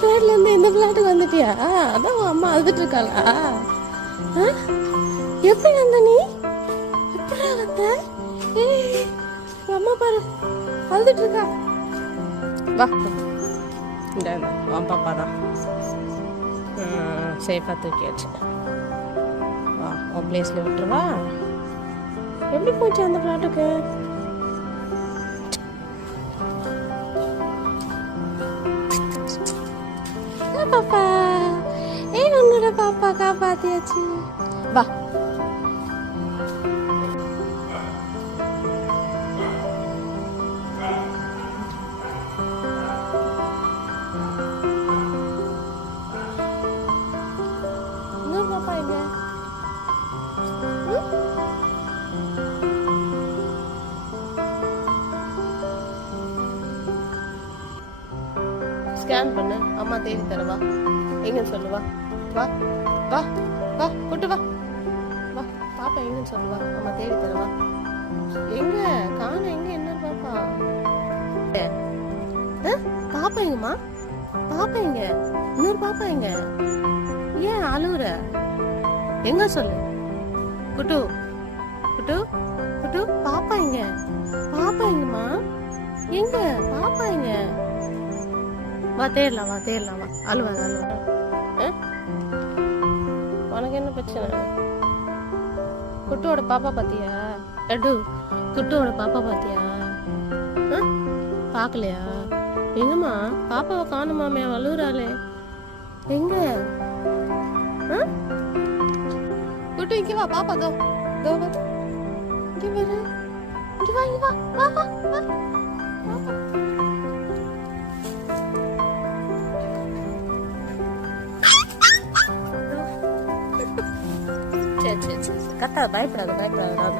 பிளாட்ல இருந்து இந்த பிளாட்டுக்கு வந்துட்டியா? அதான் உன் அம்மா அழுதுட்டு இருக்காளா? எப்படி வந்த நீ? எப்படா வந்த? அம்மா பாரு அழுதுட்டு இருக்கா. வா இந்த உன் பாப்பா தான் சேஃபாக தூக்கியாச்சு. வா உன் பிளேஸ்ல விட்டுருவா. எப்படி போச்சு அந்த பிளாட்டுக்கு? பாப்பா உன்னோட பாப்பா காப்பாத்தியாச்சு. வா இன்னொரு பாப்பா எங்க? ஸ்கேன் பண்ணு, அம்மா தேடி தரவா. எங்கன்னு சொல்லுவா. வா வா வா கூட்டு வா. வா பாப்பா எங்கன்னு சொல்லுவா, அம்மா தேடி தரவா. எங்க காண? எங்க என்ன பாப்பா? பாப்பா எங்கம்மா? பாப்பா எங்க? இன்னொரு பாப்பா எங்க? ஏன் அழுவுற? எங்க சொல்லு. குட்டு குட்டு குட்டு பாப்பா எங்க? பாப்பா எங்கம்மா? எங்க பாப்பா எங்க? வா தேடலாம், வா தேடலாம், வா. அழுவாத அழுவாத. உனக்கு என்ன பிரச்சனை? குட்டுவோட பாப்பா பாத்தியா? லட்டு குட்டுவோட பாப்பா பாத்தியா? பாக்கலையா? எங்கம்மா பாப்பாவை காணுமாமே, அழுகுறாளே. எங்க? குட்டு இங்க வா. பாப்பா தோ தோ வா. இங்க வரு. இங்க வா, இங்க வா. வா வா வா. கத்தாத, பயப்படாத பயப்படாத.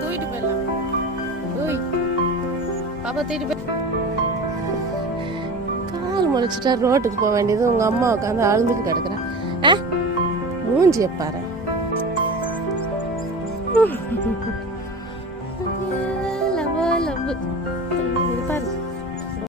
தூக்கிட்டு போயிடலாம். பாப்பா தேடி போய் கால் முளைச்சிட்டா ரோட்டுக்கு போக வேண்டியது. உங்க அம்மா உட்காந்து அழுந்துட்டு கிடக்குறேன். மூஞ்சிய பாரு.